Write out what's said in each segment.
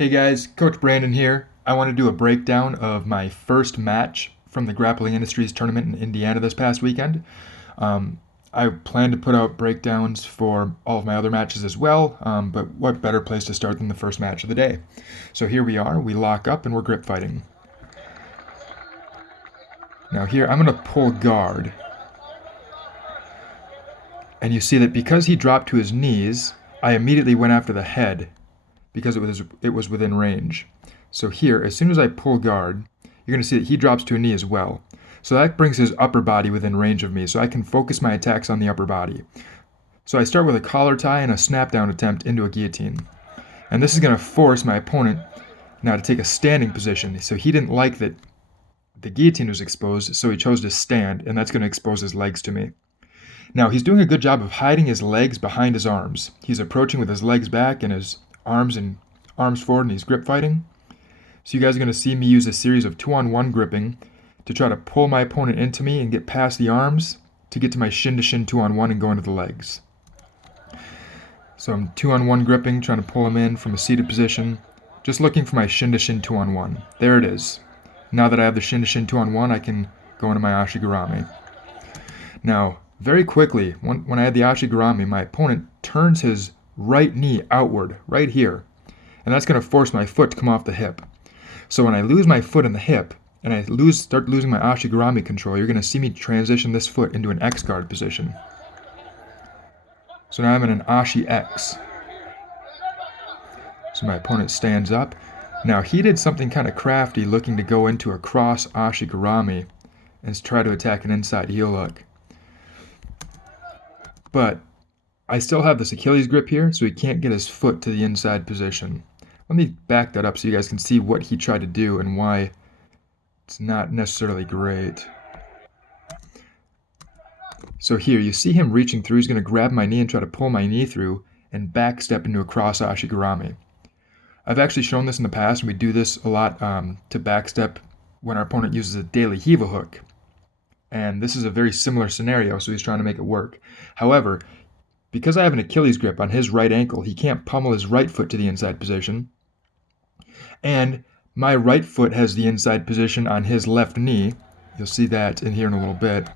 Hey guys, Coach Brandon here. I want to do a breakdown of my first match from the Grappling Industries tournament in Indiana this past weekend. Um, I plan to put out breakdowns for all of my other matches as well, but what better place to start than the first match of the day? So here we are, we lock up and we're grip fighting. Now here I'm going to pull guard. And you see that because he dropped to his knees, I immediately went after the head because it was within range. So here, as soon as I pull guard, you're going to see that he drops to a knee as well. So that brings his upper body within range of me, so I can focus my attacks on the upper body. So I start with a collar tie and a snap down attempt into a guillotine. And this is going to force my opponent now to take a standing position. So he didn't like that the guillotine was exposed, so he chose to stand, and that's going to expose his legs to me. Now he's doing a good job of hiding his legs behind his arms. He's approaching with his legs back and his arms forward, and he's grip fighting. So you guys are going to see me use a series of 2-on-1 gripping to try to pull my opponent into me and get past the arms to get to my shin-to-shin 2-on-1 and go into the legs. So I'm 2-on-1 gripping, trying to pull him in from a seated position, just looking for my shin-to-shin 2-on-1. There it is. Now that I have the shin-to-shin 2-on-1, I can go into my ashigarami. Now, very quickly, when I had the ashigarami, my opponent turns his right knee outward, right here, and that's going to force my foot to come off the hip. So when I lose my foot in the hip, and I start losing my ashigarami control, you're going to see me transition this foot into an X guard position. So now I'm in an Ashi X. So my opponent stands up. Now he did something kind of crafty, looking to go into a cross ashigarami and try to attack an inside heel hook. But I still have this Achilles grip here, so he can't get his foot to the inside position. Let me back that up so you guys can see what he tried to do and why it's not necessarily great. So here, you see him reaching through. He's going to grab my knee and try to pull my knee through and back step into a cross ashigarami. I've actually shown this in the past, and we do this a lot to backstep when our opponent uses a daily heel hook. And this is a very similar scenario, so he's trying to make it work. However, because I have an Achilles grip on his right ankle, he can't pummel his right foot to the inside position. And my right foot has the inside position on his left knee. You'll see that in here in a little bit.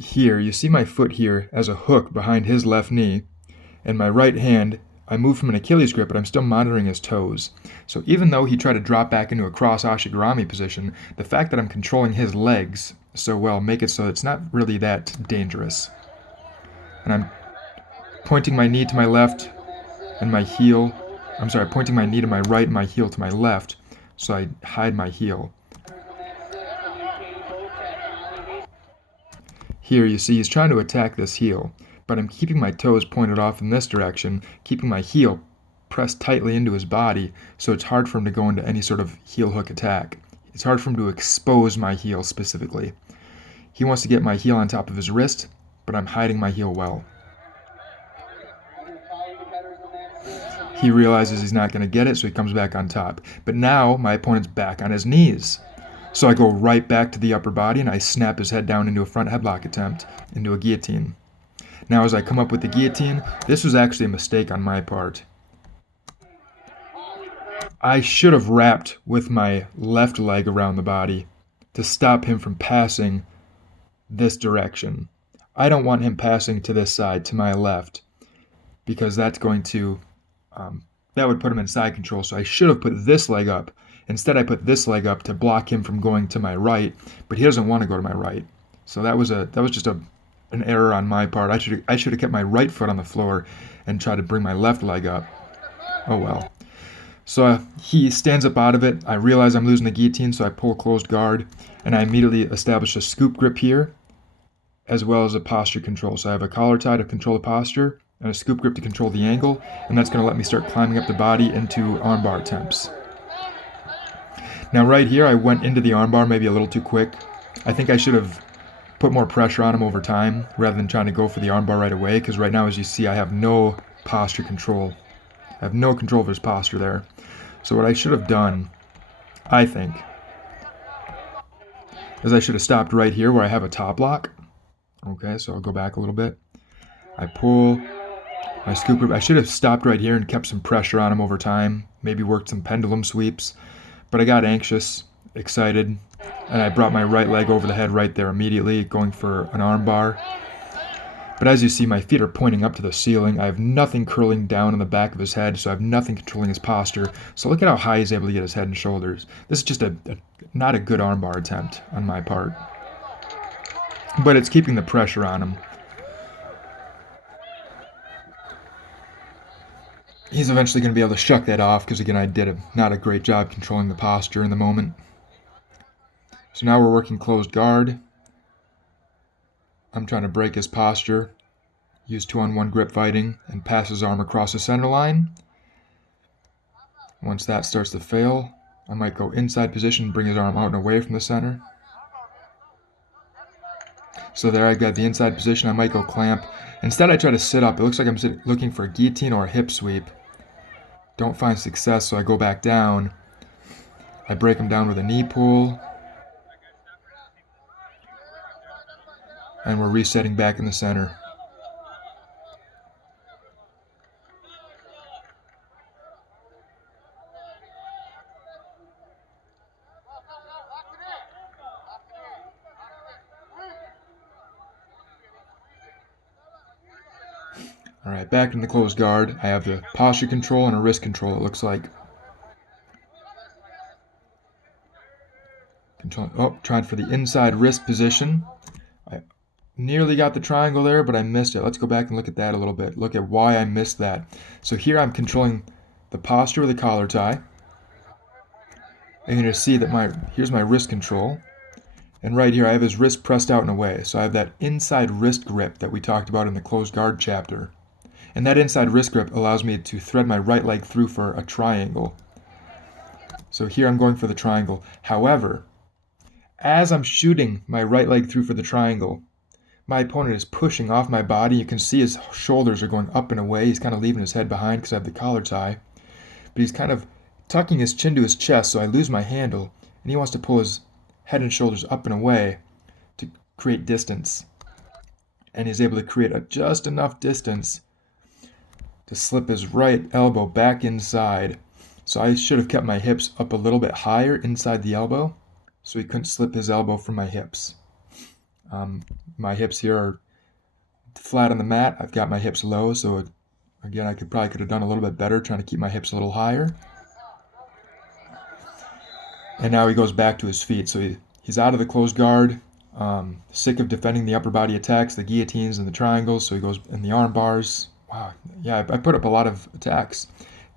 Here, you see my foot here as a hook behind his left knee. And my right hand, I move from an Achilles grip, but I'm still monitoring his toes. So even though he tried to drop back into a cross ashigarami position, the fact that I'm controlling his legs so well make it so it's not really that dangerous. And I'm pointing my knee to my left and my heel. I'm sorry, pointing my knee to my right and my heel to my left, so I hide my heel. Here you see he's trying to attack this heel, but I'm keeping my toes pointed off in this direction, keeping my heel pressed tightly into his body, so it's hard for him to go into any sort of heel hook attack. It's hard for him to expose my heel specifically. He wants to get my heel on top of his wrist, but I'm hiding my heel well. He realizes he's not going to get it, so he comes back on top. But now my opponent's back on his knees. So I go right back to the upper body and I snap his head down into a front headlock attempt, into a guillotine. Now as I come up with the guillotine, this was actually a mistake on my part. I should have wrapped with my left leg around the body to stop him from passing this direction. I don't want him passing to this side, to my left, because that's going to, that would put him in side control. So I should have put this leg up. Instead, I put this leg up to block him from going to my right, but he doesn't want to go to my right. So that was just an error on my part. I should have kept my right foot on the floor and tried to bring my left leg up. Oh well. So he stands up out of it. I realize I'm losing the guillotine, so I pull closed guard, and I immediately establish a scoop grip here, as well as a posture control. So I have a collar tie to control the posture, and a scoop grip to control the angle, and that's going to let me start climbing up the body into armbar attempts. Now right here, I went into the armbar maybe a little too quick. I think I should have put more pressure on him over time, rather than trying to go for the armbar right away, because right now, as you see, I have no posture control. I have no control of his posture there. So what I should have done, I think, is I should have stopped right here where I have a top lock. Okay, so I'll go back a little bit. I pull, My scoop grip, I should have stopped right here and kept some pressure on him over time, maybe worked some pendulum sweeps, but I got anxious, excited, and I brought my right leg over the head right there immediately, going for an arm bar. But as you see, my feet are pointing up to the ceiling. I have nothing curling down in the back of his head, so I have nothing controlling his posture. So look at how high he's able to get his head and shoulders. This is just not a good armbar attempt on my part. But it's keeping the pressure on him. He's eventually going to be able to shuck that off because, again, I did not a great job controlling the posture in the moment. So now we're working closed guard. I'm trying to break his posture, use 2-on-1 grip fighting, and pass his arm across the center line. Once that starts to fail, I might go inside position, bring his arm out and away from the center. So there I got the inside position. I might go clamp. Instead, I try to sit up. It looks like I'm looking for a guillotine or a hip sweep. Don't find success, so I go back down. I break him down with a knee pull. And we're resetting back in the center. Alright, back in the closed guard. I have the posture control and a wrist control, it looks like. Trying for the inside wrist position. I nearly got the triangle there, but I missed it. Let's go back and look at that a little bit. Look at why I missed that. So here I'm controlling the posture with the collar tie. And you're going to see that here's my wrist control. And right here I have his wrist pressed out and away. So I have that inside wrist grip that we talked about in the closed guard chapter. And that inside wrist grip allows me to thread my right leg through for a triangle. So here I'm going for the triangle. However, as I'm shooting my right leg through for the triangle, my opponent is pushing off my body. You can see his shoulders are going up and away. He's kind of leaving his head behind because I have the collar tie. But he's kind of tucking his chin to his chest, so I lose my handle. And he wants to pull his head and shoulders up and away to create distance. And he's able to create just enough distance to slip his right elbow back inside. So I should have kept my hips up a little bit higher inside the elbow so he couldn't slip his elbow from my hips. My hips here are flat on the mat. I've got my hips low, so again, I probably could have done a little bit better trying to keep my hips a little higher. And now he goes back to his feet. So he's out of the closed guard, sick of defending the upper body attacks, the guillotines and the triangles, so he goes in the arm bars. Wow, yeah, I put up a lot of attacks.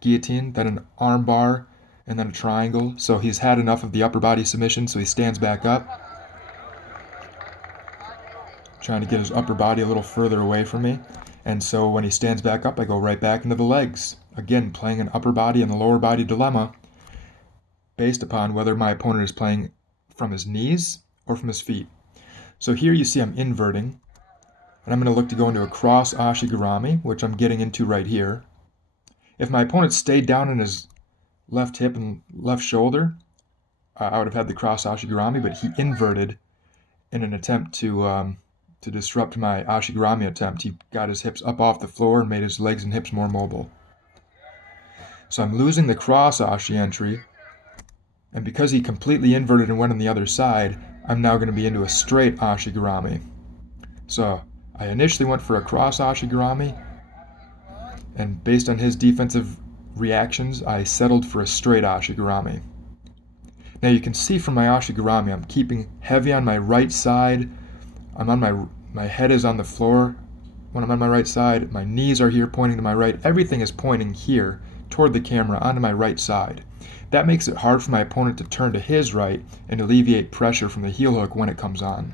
Guillotine, then an arm bar, and then a triangle. So he's had enough of the upper body submission, so he stands back up. Trying to get his upper body a little further away from me. And so when he stands back up, I go right back into the legs. Again, playing an upper body and the lower body dilemma based upon whether my opponent is playing from his knees or from his feet. So here you see I'm inverting. And I'm going to look to go into a cross ashigarami, which I'm getting into right here. If my opponent stayed down in his left hip and left shoulder, I would have had the cross ashigarami, but he inverted in an attempt to disrupt my ashigarami attempt. He got his hips up off the floor and made his legs and hips more mobile. So I'm losing the cross ashi entry, and because he completely inverted and went on the other side, I'm now going to be into a straight ashigarami. So I initially went for a cross ashigarami, and based on his defensive reactions, I settled for a straight ashigarami. Now you can see from my ashigarami, I'm keeping heavy on my right side. I'm on my head is on the floor when I'm on my right side. My knees are here pointing to my right. Everything is pointing here toward the camera onto my right side. That makes it hard for my opponent to turn to his right and alleviate pressure from the heel hook when it comes on.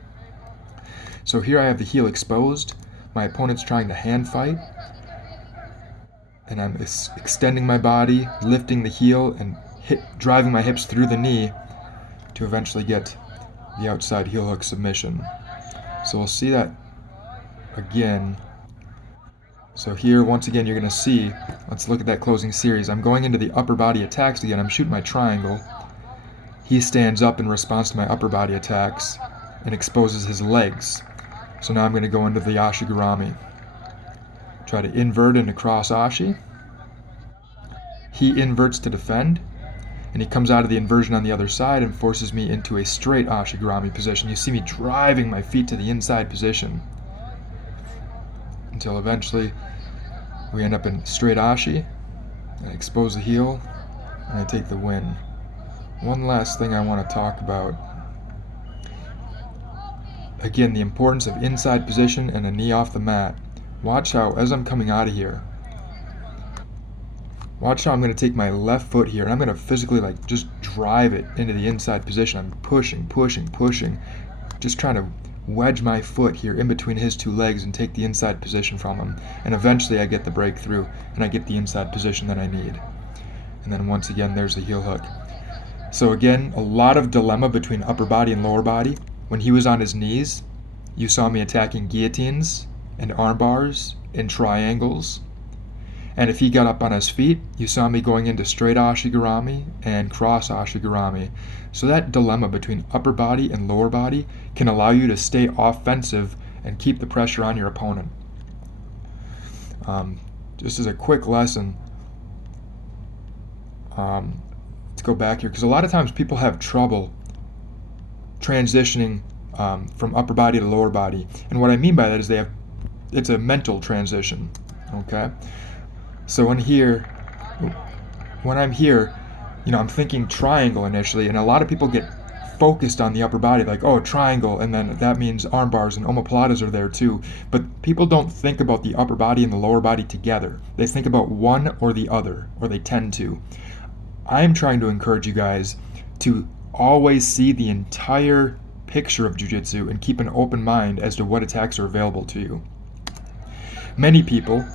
So here I have the heel exposed. My opponent's trying to hand fight. And I'm extending my body, lifting the heel, and driving my hips through the knee to eventually get the outside heel hook submission. So we'll see that again. So here, once again, you're going to see, let's look at that closing series. I'm going into the upper body attacks again. I'm shooting my triangle. He stands up in response to my upper body attacks and exposes his legs. So now I'm going to go into the ashigarami. Try to invert into cross ashi. He inverts to defend, and he comes out of the inversion on the other side and forces me into a straight Ashigurami position. You see me driving my feet to the inside position until eventually we end up in straight ashi. I expose the heel, and I take the win. One last thing I want to talk about. Again, the importance of inside position and a knee off the mat. Watch how, as I'm coming out of here, watch how I'm going to take my left foot here, and I'm going to physically just drive it into the inside position. I'm pushing, just trying to wedge my foot here in between his two legs and take the inside position from him. And eventually I get the breakthrough, and I get the inside position that I need. And then once again, there's the heel hook. So again, a lot of dilemma between upper body and lower body. When he was on his knees, you saw me attacking guillotines and arm bars and triangles. And if he got up on his feet, you saw me going into straight Ashigurami and cross Ashigurami. So that dilemma between upper body and lower body can allow you to stay offensive and keep the pressure on your opponent. Just as a quick lesson, let's go back here, because a lot of times people have trouble transitioning from upper body to lower body. And what I mean by that is it's a mental transition, okay? So when I'm here, I'm thinking triangle initially, and a lot of people get focused on the upper body, like, oh, triangle, and then that means arm bars and omoplatas are there too. But people don't think about the upper body and the lower body together. They think about one or the other, or they tend to. I'm trying to encourage you guys to always see the entire picture of jiu-jitsu and keep an open mind as to what attacks are available to you. Many people,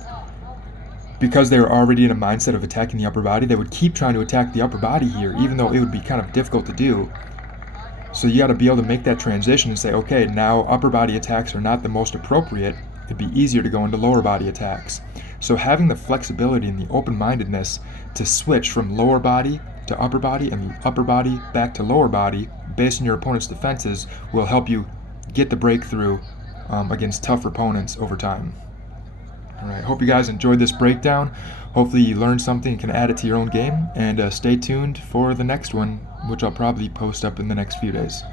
because they were already in a mindset of attacking the upper body, they would keep trying to attack the upper body here, even though it would be kind of difficult to do. So you got to be able to make that transition and say, okay, now upper body attacks are not the most appropriate. It'd be easier to go into lower body attacks. So having the flexibility and the open-mindedness to switch from lower body to upper body and upper body back to lower body based on your opponent's defenses will help you get the breakthrough against tougher opponents over time. All right, hope you guys enjoyed this breakdown. Hopefully you learned something and can add it to your own game. And stay tuned for the next one, which I'll probably post up in the next few days.